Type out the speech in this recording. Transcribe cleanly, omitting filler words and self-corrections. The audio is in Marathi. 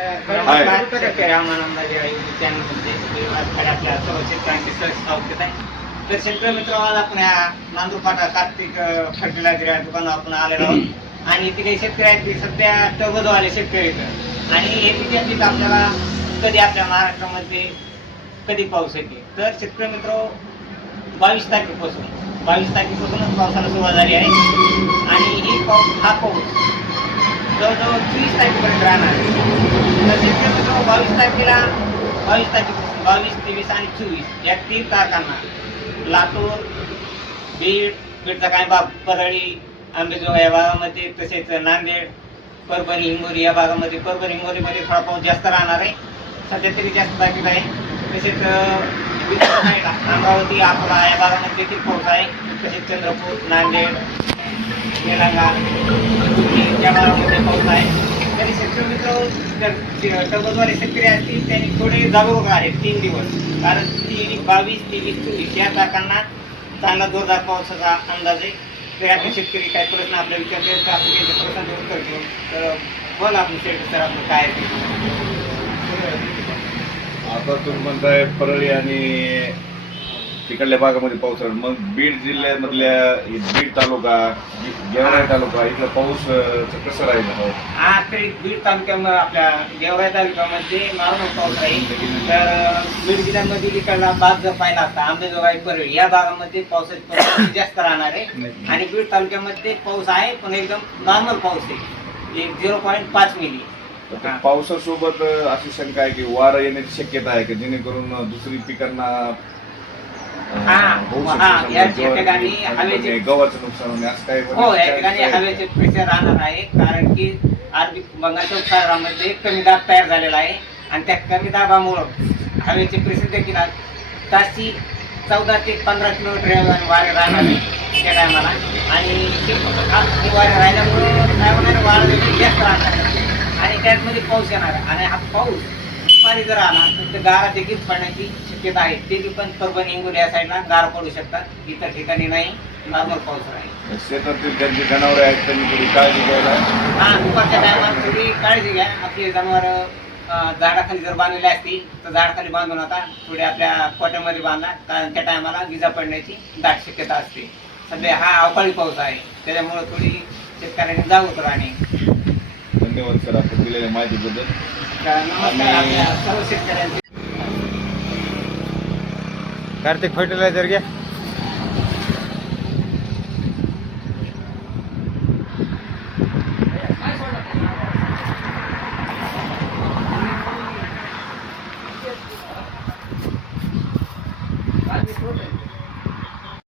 तर शेतकरी मित्र आज आपण नांदूरपाटा कार्तिक फर्टिलायझर या दुकानावर आपण आलेलो आहोत आणि तिथे शेतकरी आहेत ते सध्या टबजवाले शेतकरी आहेत आणि हे विचारतील आपल्याला कधी आपल्या महाराष्ट्रामध्ये कधी पाऊस येते. तर शेतकरी मित्र 22 तारखेपासूनच पावसाला सुरुवात झाली आहे आणि हा पाऊस जवळजवळ 30 तारखेपर्यंत राहणार आहे. तर शेतकरी मित्र 22 तारखेपासून 22, 23 आणि 24 या 3 तारखांना लातूर, बीडचा काही भाग, परळी, अंबेजोगाई या भागामध्ये, तसेच नांदेड, परभणी, हिंगोली या भागामध्ये, परभणी हिंगोलीमध्ये थोडा पाऊस जास्त राहणार आहे. सध्या तरी जास्त तारखेला आहे. तसेच अमरावती, अकोला या भागामध्ये देखील पाऊस आहे. तसेच चंद्रपूर, नांदेड, तेलंगणा या भागामध्ये पाऊस आहे. तरी शेतकरी मित्र टबजवाले शेतकरी असतील त्यांनी थोडे जागरूक आहेत 3 दिवस, कारण 22, 23, 24 या तारखांना चांगला जोरदार पावसाचा अंदाज आहे. तर आपले शेतकरी काही प्रश्न आपल्या विचारले तर आपण त्यांचे प्रश्नांचे उत्तर घेऊ. तर बोला आपण शेतकरी सर आपलं काय आता तुम्ही म्हणताय परळी आणि तिकडल्या भागामध्ये पाऊस राहील. मग बीड जिल्ह्यामधल्या बीड तालुका, गेवराई तालुका इथला पाऊस कसं राहील? हा, तरी बीड तालुक्यामध्ये आपल्या गेवराई तालुक्यामध्ये नॉर्मल पाऊस राहील. तर बीड जिल्ह्यामध्ये इकडला भाग जर पाहिला असता अंबेजोगाई, परळी या भागामध्ये पावसाची जास्त राहणार आहे आणि बीड तालुक्यामध्ये पाऊस आहे पण एकदम नॉर्मल पाऊस आहे, 0.5 मिली. पावसासोबत अशी शंका आहे की वारं येण्याची शक्यता आहे की जेणेकरून दुसरी पिकांना गव्हाचं नुकसान होणे असं काही? हो, या ठिकाणी हवेचे प्रेशर राहणार आहे, कारण की अरबी बंगालच्या उपसागरामध्ये कमी दाब तयार झालेला आहे आणि त्या कमी दाबामुळं हवेचे प्रेशर देखील ताशी 14 ते 15 किलोमीटर वारे राहणार आहे त्या टायमाला आणि वारे राहिल्यामुळं काय होणार, वारा देखील जास्त राहणार आहे आणि त्यामध्ये पाऊस येणार आहे. आणि हा पाऊस दुपारी जर आला तर गारा देखील पडण्याची शक्यता आहे. ते पण परभणी, हिंगोली या साईडला गारा पडू शकतात, इतर ठिकाणी नाही, नॉर्मल पाऊस राहील. शेतातील ज्यांची जनावरे आहेत त्यांनी थोडी काळजी घ्यायला. हा, दुपारच्या टायमाला थोडी काळजी घ्या. आपली जनावर झाडाखाली जर बांधलेली असतील तर झाडाखाली बांधून आता थोडी आपल्या कोट्यामध्ये बांधा, कारण त्या टायमाला विजा पडण्याची दाट शक्यता असते. सध्या हा अवकाळी पाऊस आहे, त्याच्यामुळे थोडी शेतकऱ्यांनी जागरूक राहणे. धन्यवाद सर आपण दिलेल्या माहितीबद्दल. नमस्कार आपल्या सर्व शेतकऱ्यांचे. कार्तिक फर्टिलायझर घ्या. आज